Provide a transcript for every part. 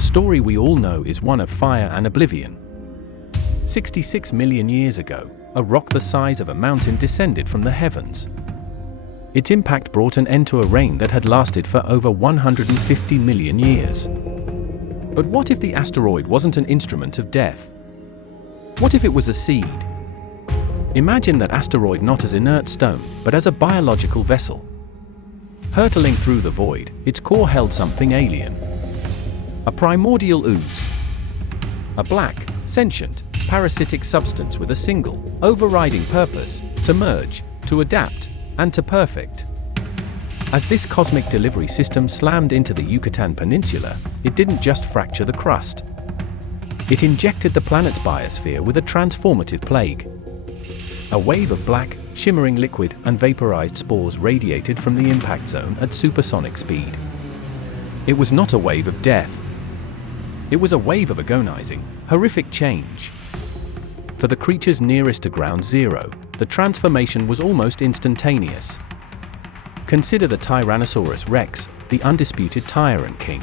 The story we all know is one of fire and oblivion. 66 million years ago, a rock the size of a mountain descended from the heavens. Its impact brought an end to a reign that had lasted for over 150 million years. But what if the asteroid wasn't an instrument of death? What if it was a seed? Imagine that asteroid not as inert stone, but as a biological vessel. Hurtling through the void, its core held something alien. A primordial ooze. A black, sentient, parasitic substance with a single, overriding purpose: to merge, to adapt, and to perfect. As this cosmic delivery system slammed into the Yucatan Peninsula, it didn't just fracture the crust. It injected the planet's biosphere with a transformative plague. A wave of black, shimmering liquid and vaporized spores radiated from the impact zone at supersonic speed. It was not a wave of death. It was a wave of agonizing, horrific change. For the creatures nearest to ground zero, the transformation was almost instantaneous. Consider the Tyrannosaurus rex, the undisputed tyrant king.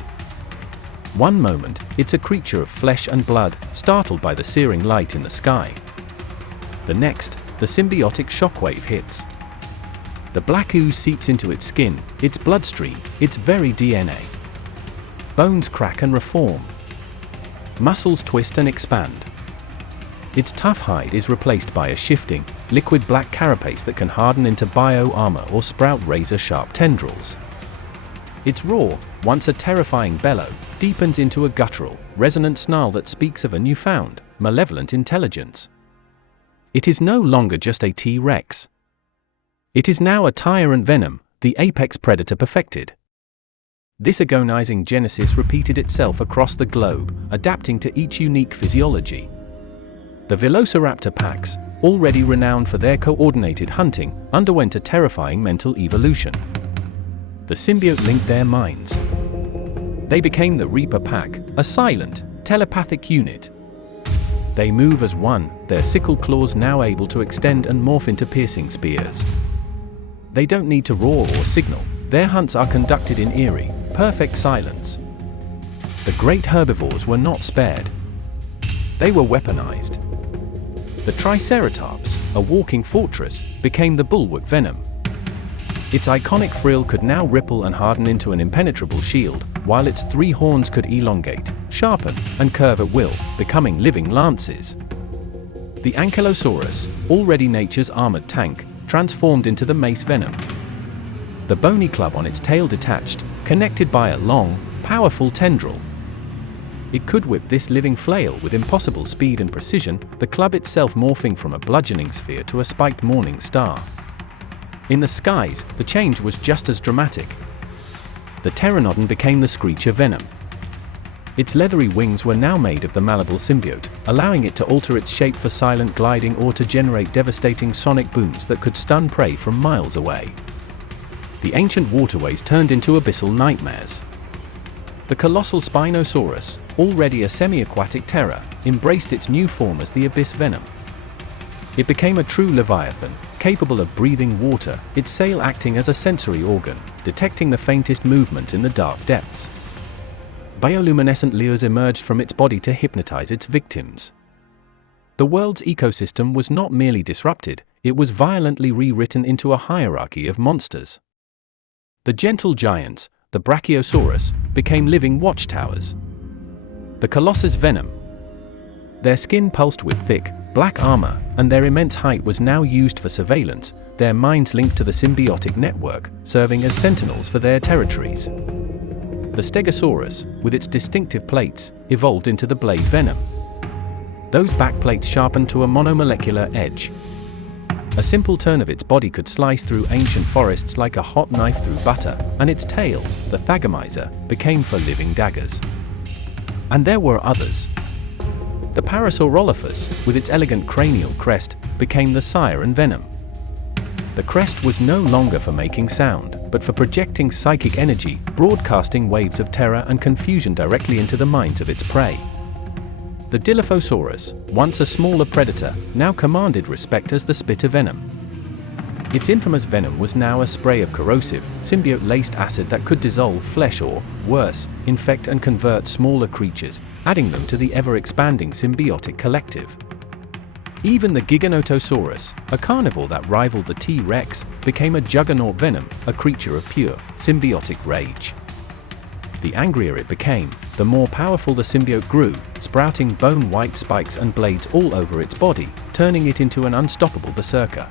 One moment, it's a creature of flesh and blood, startled by the searing light in the sky. The next, the symbiotic shockwave hits. The black ooze seeps into its skin, its bloodstream, its very DNA. Bones crack and reform. Muscles twist and expand. Its tough hide is replaced by a shifting, liquid black carapace that can harden into bio-armor or sprout razor-sharp tendrils. Its roar, once a terrifying bellow, deepens into a guttural, resonant snarl that speaks of a newfound, malevolent intelligence. It is no longer just a T-Rex. It is now a tyrant venom, the apex predator perfected. This agonizing genesis repeated itself across the globe, adapting to each unique physiology. The velociraptor packs, already renowned for their coordinated hunting, underwent a terrifying mental evolution. The symbiote linked their minds. They became the Reaper pack, a silent, telepathic unit. They move as one, their sickle claws now able to extend and morph into piercing spears. They don't need to roar or signal, their hunts are conducted in eerie, perfect silence. The great herbivores were not spared. They were weaponized. The Triceratops, a walking fortress, became the bulwark Venom. Its iconic frill could now ripple and harden into an impenetrable shield, while its 3 horns could elongate, sharpen, and curve at will, becoming living lances. The Ankylosaurus, already nature's armored tank, transformed into the mace Venom. The bony club on its tail detached, connected by a long, powerful tendril. It could whip this living flail with impossible speed and precision, the club itself morphing from a bludgeoning sphere to a spiked morning star. In the skies, the change was just as dramatic. The pteranodon became the screecher Venom. Its leathery wings were now made of the malleable symbiote, allowing it to alter its shape for silent gliding or to generate devastating sonic booms that could stun prey from miles away. The ancient waterways turned into abyssal nightmares. The colossal Spinosaurus, already a semi-aquatic terror, embraced its new form as the abyss Venom. It became a true leviathan, capable of breathing water, its sail acting as a sensory organ, detecting the faintest movement in the dark depths. Bioluminescent lures emerged from its body to hypnotize its victims. The world's ecosystem was not merely disrupted, it was violently rewritten into a hierarchy of monsters. The gentle giants, the Brachiosaurus, became living watchtowers. The Colossus Venom. Their skin pulsed with thick, black armor, and their immense height was now used for surveillance, their minds linked to the symbiotic network, serving as sentinels for their territories. The Stegosaurus, with its distinctive plates, evolved into the blade Venom. Those backplates sharpened to a monomolecular edge. A simple turn of its body could slice through ancient forests like a hot knife through butter, and its tail, the Thagomizer, became for living daggers. And there were others. The Parasaurolophus, with its elegant cranial crest, became the siren Venom. The crest was no longer for making sound, but for projecting psychic energy, broadcasting waves of terror and confusion directly into the minds of its prey. The Dilophosaurus, once a smaller predator, now commanded respect as the Spitter Venom. Its infamous venom was now a spray of corrosive, symbiote-laced acid that could dissolve flesh or, worse, infect and convert smaller creatures, adding them to the ever-expanding symbiotic collective. Even the Giganotosaurus, a carnivore that rivaled the T-Rex, became a juggernaut venom, a creature of pure, symbiotic rage. The angrier it became, the more powerful the symbiote grew, sprouting bone-white spikes and blades all over its body, turning it into an unstoppable berserker.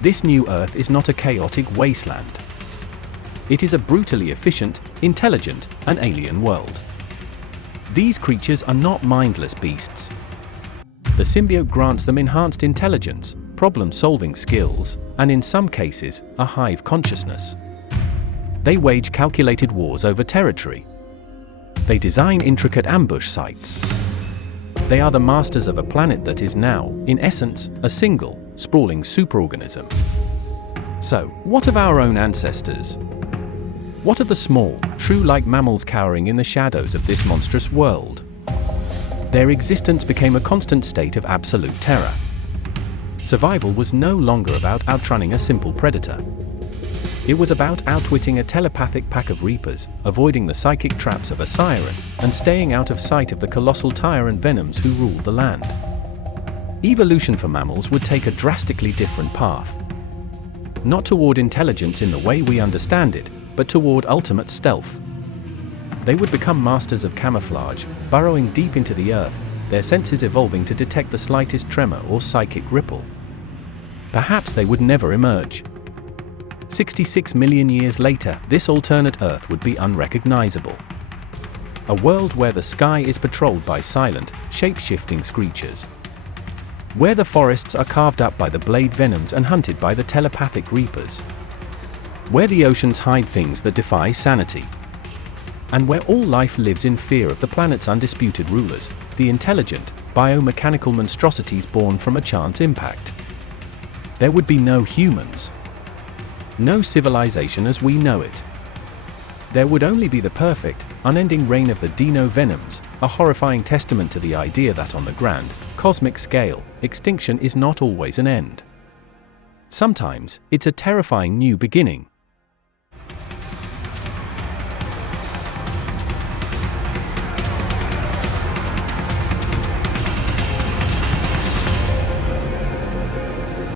This new Earth is not a chaotic wasteland. It is a brutally efficient, intelligent, and alien world. These creatures are not mindless beasts. The symbiote grants them enhanced intelligence, problem-solving skills, and in some cases, a hive consciousness. They wage calculated wars over territory. They design intricate ambush sites. They are the masters of a planet that is now, in essence, a single, sprawling superorganism. So, what of our own ancestors? What of the small, shrew-like mammals cowering in the shadows of this monstrous world? Their existence became a constant state of absolute terror. Survival was no longer about outrunning a simple predator. It was about outwitting a telepathic pack of reapers, avoiding the psychic traps of a siren, and staying out of sight of the colossal tyrant venoms who ruled the land. Evolution for mammals would take a drastically different path. Not toward intelligence in the way we understand it, but toward ultimate stealth. They would become masters of camouflage, burrowing deep into the earth, their senses evolving to detect the slightest tremor or psychic ripple. Perhaps they would never emerge. 66 million years later, this alternate Earth would be unrecognizable. A world where the sky is patrolled by silent, shape-shifting screechers. Where the forests are carved up by the blade venoms and hunted by the telepathic reapers. Where the oceans hide things that defy sanity. And where all life lives in fear of the planet's undisputed rulers, the intelligent, biomechanical monstrosities born from a chance impact. There would be no humans. No civilization as we know it. There would only be the perfect, unending reign of the dino venoms, a horrifying testament to the idea that on the grand, cosmic scale, extinction is not always an end. Sometimes, it's a terrifying new beginning.